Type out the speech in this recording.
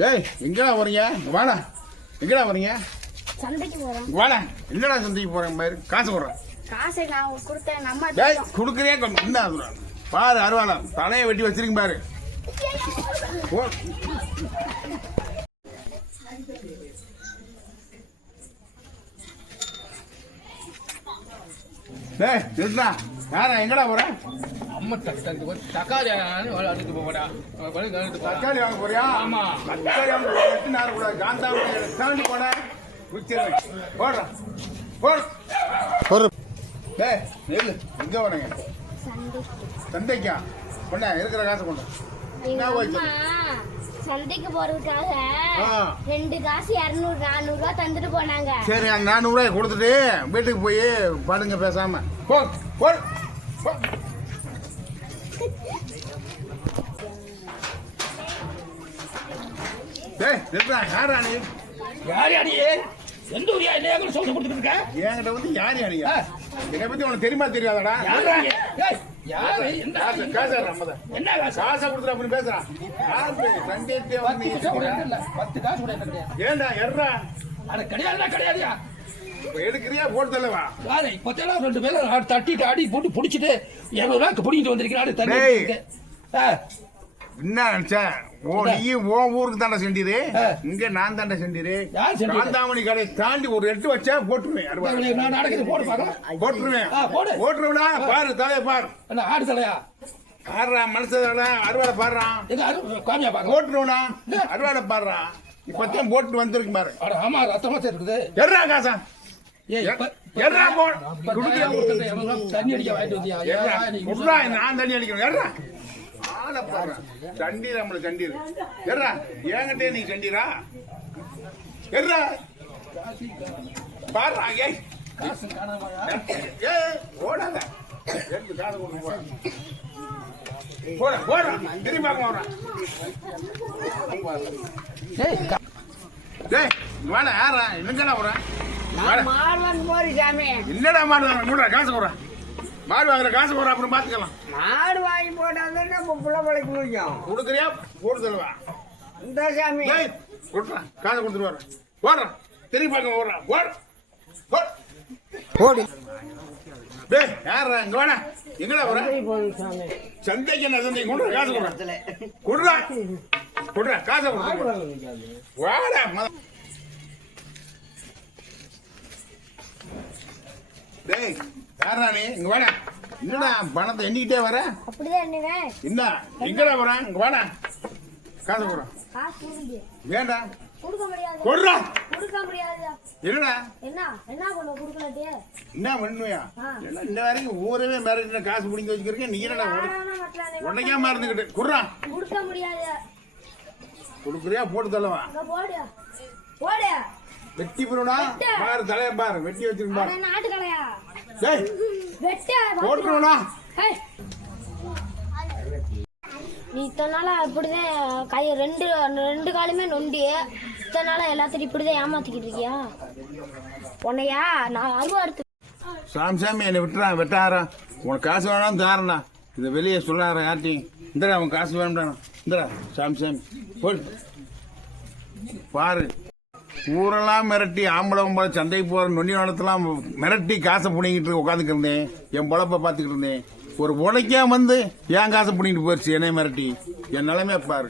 டேய் எங்கடா வரீங்க? வாடா. எங்கடா வரீங்க? சந்தைக்கு போறோம். வாடா. என்னடா சந்தைக்கு போறேன் பாரு. காசு போடுறேன். காசை நான் கொடுத்தேன். நம்ம டேய் குடுக்குறியா? என்ன பாரு, அருவாளம் தலையை வெட்டி வச்சிருக்கேன் பாரு. டேய் நிறுத்தா. யாரா? எங்கடா போற? அம்மா தக்காளி அடுத்து போடா. தக்காளி வாங்க போறியா? ஆமா. தக்காளி வாங்க போற நேரம் கூட காந்தாம தாண்டி போட போடுற போடு. டேய் நெல்லு எங்க வரீங்க? சந்தைக்கா? கொண்டா இருக்கிற காசு கொண்டா. சந்தைக்கு போறதுக்காக 2 காசு 200 400 ரூபாய் தந்துட்டு போனாங்க. சரி அந்த 400 ரூபாய் கொடுத்துட்டு வீட்டுக்கு போய் பாடுங்க பேசாம. போ போ. டேய் நிறுத்தா. யாரா நீ? யார் யாரியே? எந்த ஊரியா? என்ன சொல்ல கொடுத்துட்டு இருக்க? என்கிட்ட வந்து யார் யாரியா? என்னை பத்தி உனக்கு தெரியுமா தெரியாதடா? என்ன காசு கொடுத்துரு அப்படின்னு பேசுறான். 10 காசு கூட ஏண்டா எர்றா? அட கிடையாதுயா. எடுக்கிறியா? போட்டு தள்ளவா? இப்போத்தெல்லாம் 2 பேரும் தட்டிட்டு ஆடி போட்டு பிடிச்சிட்டு 200 ரூபாய்க்கு பிடிக்கிட்டு வந்திருக்கிறாரு. என்ன நினைச்சா? நீயும் உன் ஊருக்கு தாண்டா செண்டிரு. இங்க நான் தாண்டா செண்டிரு. காந்தாமணி கடை தாண்டி ஒரு 8 வச்சா போட்டுருவேன். போட்டுருவேன். பாரு தலைய பாரு. ஆடு தலையா? பாடுறா மனுஷன் அறுவாடை பாடுறான். போட்டுருவனா? அறுவாடை பாடுறான். இப்பத்தான் போட்டு வந்திருக்கு பாரு. ஆமா ரத்தமா இருக்குது. எர்றா காசா? தண்ணி அடிக்க வாங்கிட்டு வந்தியா? நான் தண்ணி அடிக்கிறேன். சண்டீர் நம்மள சண்டீர். எர்றா ஏங்கிட்டே நீ சண்டீரா? எர்றா பாடுறா. ஓடாத. போட திரும்பி பார்க்க. டேய் வாடா. யாரா? என்னடா போற? என்னடா மாடு காசு போடுற? மாடு வாங்குற காசு போடுற அப்புறம் பாத்துக்கலாம். மாடு வாங்கி போட்டாதான் நம்ம புள்ள பழைக்கு முடியும். கொடுக்குறியா? போட்டு தருவா. இந்த சாமி கொடுறா. காசு கொடுத்துட்டு வர. போடுறான். திரும்பி பார்க்க போடுறான். போடு. டேய் யாரா? இங்க வாடா. எங்கடா போற? சந்தைக்கு என்ன சந்தைக்கு? கொண்டு காசு கொடுறா. காசை கொடுத்து வாடா. டேய் யாரா நீ? இங்க வாடா. என்னடா பணத்தை எண்ணிக்கிட்டே வர? அப்படிதான் எண்ணுவேன். என்ன எங்கடா போற? இங்க வாடா. காசு கொடுறா. வேண்டா கொடுக்க முடியாது. கொடுறா. கொடுக்க முடியாது. என்னடா? என்ன பண்ண கொடுக்கலட்டே? என்ன பண்ணுவியா? இந்த வரைக்கும் ஊரவே மேரேஜ்ல காசு பிடிங்க வச்சுக்கிறீங்க. நீ என்னடா உடனே மறந்துக்கிட்டு குடுறா. கொடுக்க முடியாது. கொடுக்குறியா? போட்டு தள்ளவா? போடு. வெட்டி போடுடா. பாரு தலைய பாரு. வெட்டி வச்சிருக்க பாரு. நாட்டு கலையா? டேய் வெட்ட போட்டுடா. நீ இத்தனை நாளா இப்படிதான் கை 2 காலுமே நொண்டி. இத்தனை நாளா எல்லாத்தையும் இப்படிதான் ஏமாத்திக்கிட்டு இருக்கியா? உன்னையா நான் அருவா எடுத்து. சாமி என்னை விட்டுறா. வெட்டாரா? உனக்கு காசு வேணாம் தாரண்ணா. இதை வெளியே சொல்லாரா யார்ட்டையும்? இந்தடா அவன் காசு வேணும்டா. இந்தடா சாமி போடு. பாரு ஊரெல்லாம் மிரட்டி ஆம்பளை பொம்பளை சந்தைக்கு போகிற நொண்டி வளர்த்தெல்லாம் மிரட்டி காசை பிடிங்கிட்டு உட்காந்துக்கிருந்தேன். என் பொழப்பை பார்த்துக்கிட்டு இருந்தேன். ஒரு உடைக்கா வந்து என் காசை பிடிங்கிட்டு போயிடுச்சு என்னை மிரட்டி. என் நிலைமையை பாரு.